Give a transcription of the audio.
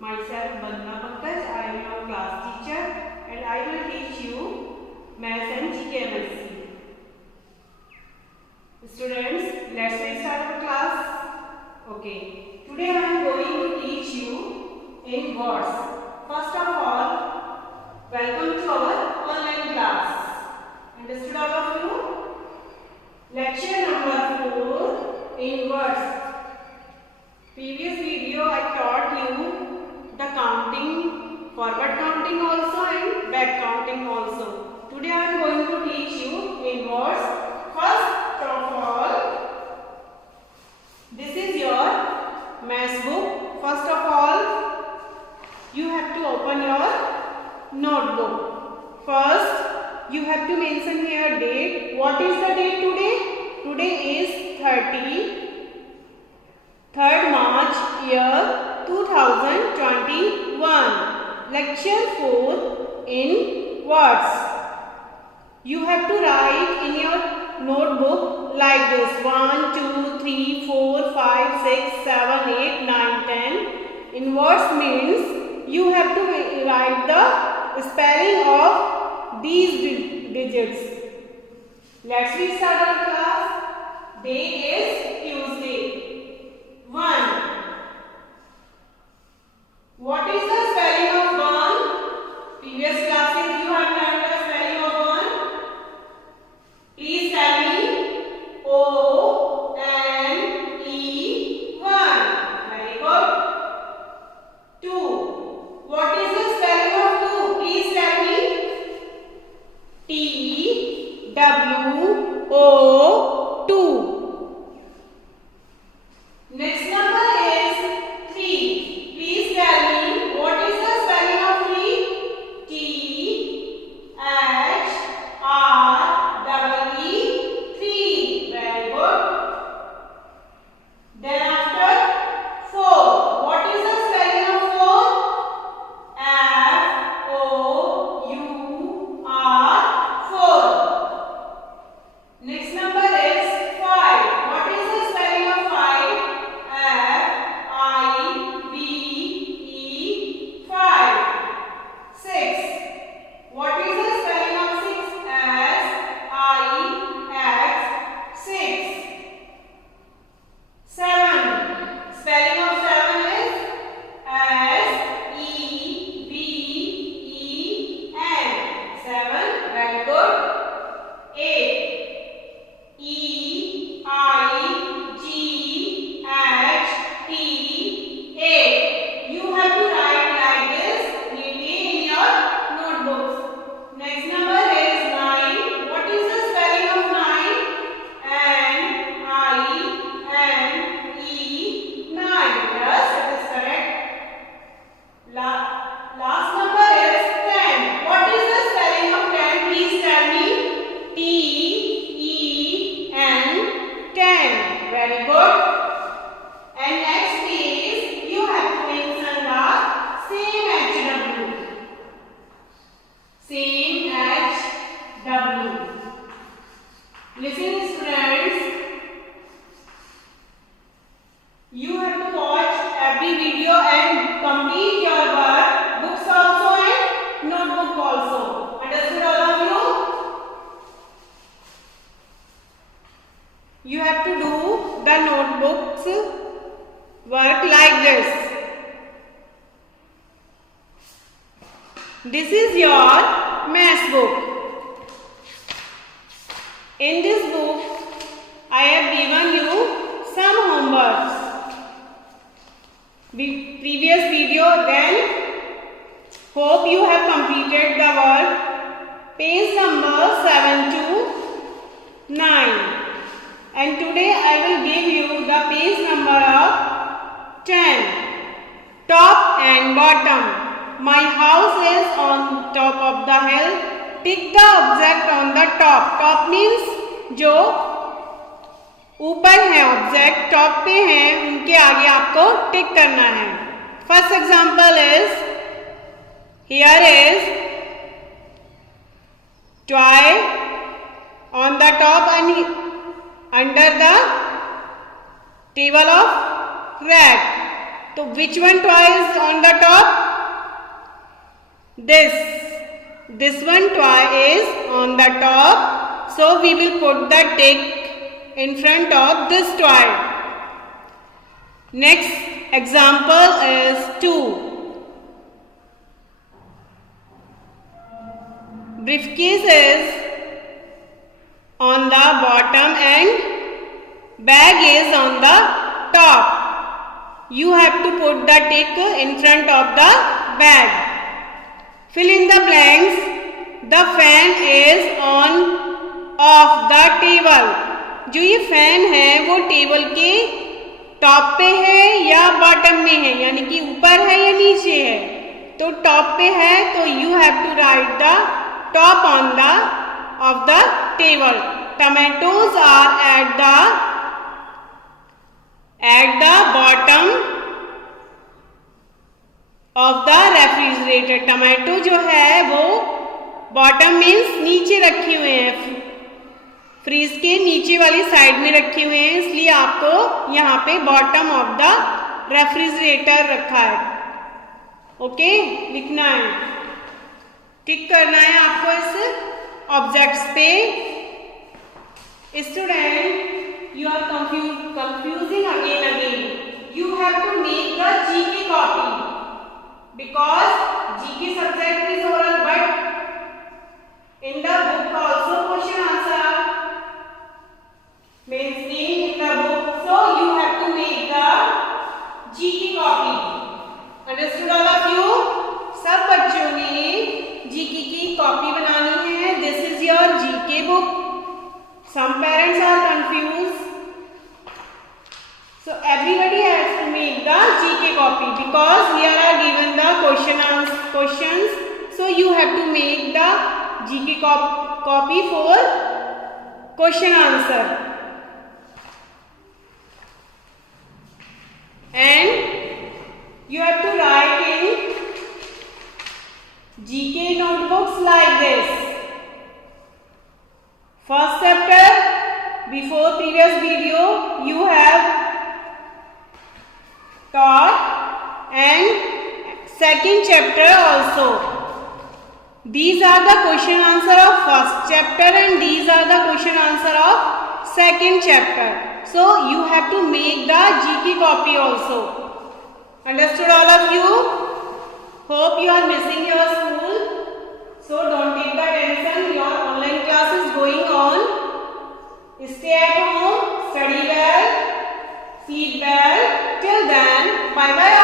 Myself Vandana Pankaj, I am your class teacher and I will teach you Maths and GK. Students, let's start our class. Okay, today I am going to teach you in words. First of all, welcome to our online class. Understood all of you? Lecture number 4 in words. Previous video I taught you the counting, forward counting also and back counting also. Today I am going to teach you in words. First of all, this is your maths book. First of all, you have to open your notebook. First, you have to mention here date. What is the date today? Today is 3rd March year 2021. Lecture 4 in words. You have to write in your notebook like this: 1, 2, 3, 4, 5, 6, 7, 8, 9, 10. In words means you have to write the spelling of these digits. Let's start our class. Day is Tuesday. 1. What is the spelling of 1? Previous classes you have learned the spelling of 1. Please tell me. O N E 1. Very good. 2. What is the spelling of 2? Please tell me. T W O 2. Next number is 3. Please tell me what is the spelling of 3? T H R E 3. Very good. Then after 4. What is the spelling of 4? F O U R 4. Next number is 5. What is the spelling of 5? Very good. And next is you have to mention the same HW. Same HW. Listen students. You have to watch every video and complete your work, books also and notebook also. Understood all of you? You have to do the notebooks work like this. This is your maths book. In this book, I have given you some homeworks. Previous video, then hope you have completed the work. Page number 7 to 9. And today I will give you the page number of 10. Top and bottom. My house is on top of the hill. Tick the object on the top. Top means जो ऊपर है object, top पे हैं, उनके आगे आपको टिक करना है. First example is here is toy on the top and under the table of red. तो which one toy is on the top? This one toy is on the top, so we will put the tick in front of this toy. Next example is 2. Briefcase is on the bottom and bag is on the top. You have to put the tick in front of the bag. Fill in the blanks. The fan is on of the table. जो ये fan है वो table के top पे है या bottom में है, यानी कि ऊपर है या नीचे है. तो टॉप पे है तो you have to write the top on the of the table. Tomatoes are at the bottom of the refrigerator. Tomato जो है वो बॉटम मीन्स नीचे रखे हुए हैं, फ्रीज के नीचे वाली साइड में रखे हुए हैं, इसलिए आपको यहाँ पे बॉटम ऑफ द रेफ्रिजरेटर रखा है. ओके, लिखना है, टिक करना है आपको इस ऑब्जेक्ट्स पे. Student, you are confusing again. You have to make the GK copy because GK subject is oral, but in the book also question answer means in the book, so you have to make the GK copy. Understood all of you? सब बच्चों ने GK की copy बनानी है. This is your GK book. Some parents are confused. So everybody has to make the GK copy because here are given the questions. So you have to make the GK copy for question answer. And you have to write in GK notebooks like this. First chapter, before previous video you have taught, and second chapter also. These are the question answer of first chapter and these are the question answer of second chapter. So you have to make the GK copy also. Understood all of you? Hope you are missing your school. So don't take the tension. Your online class is going on. Stay at home, study well, sleep well. Till then, bye bye.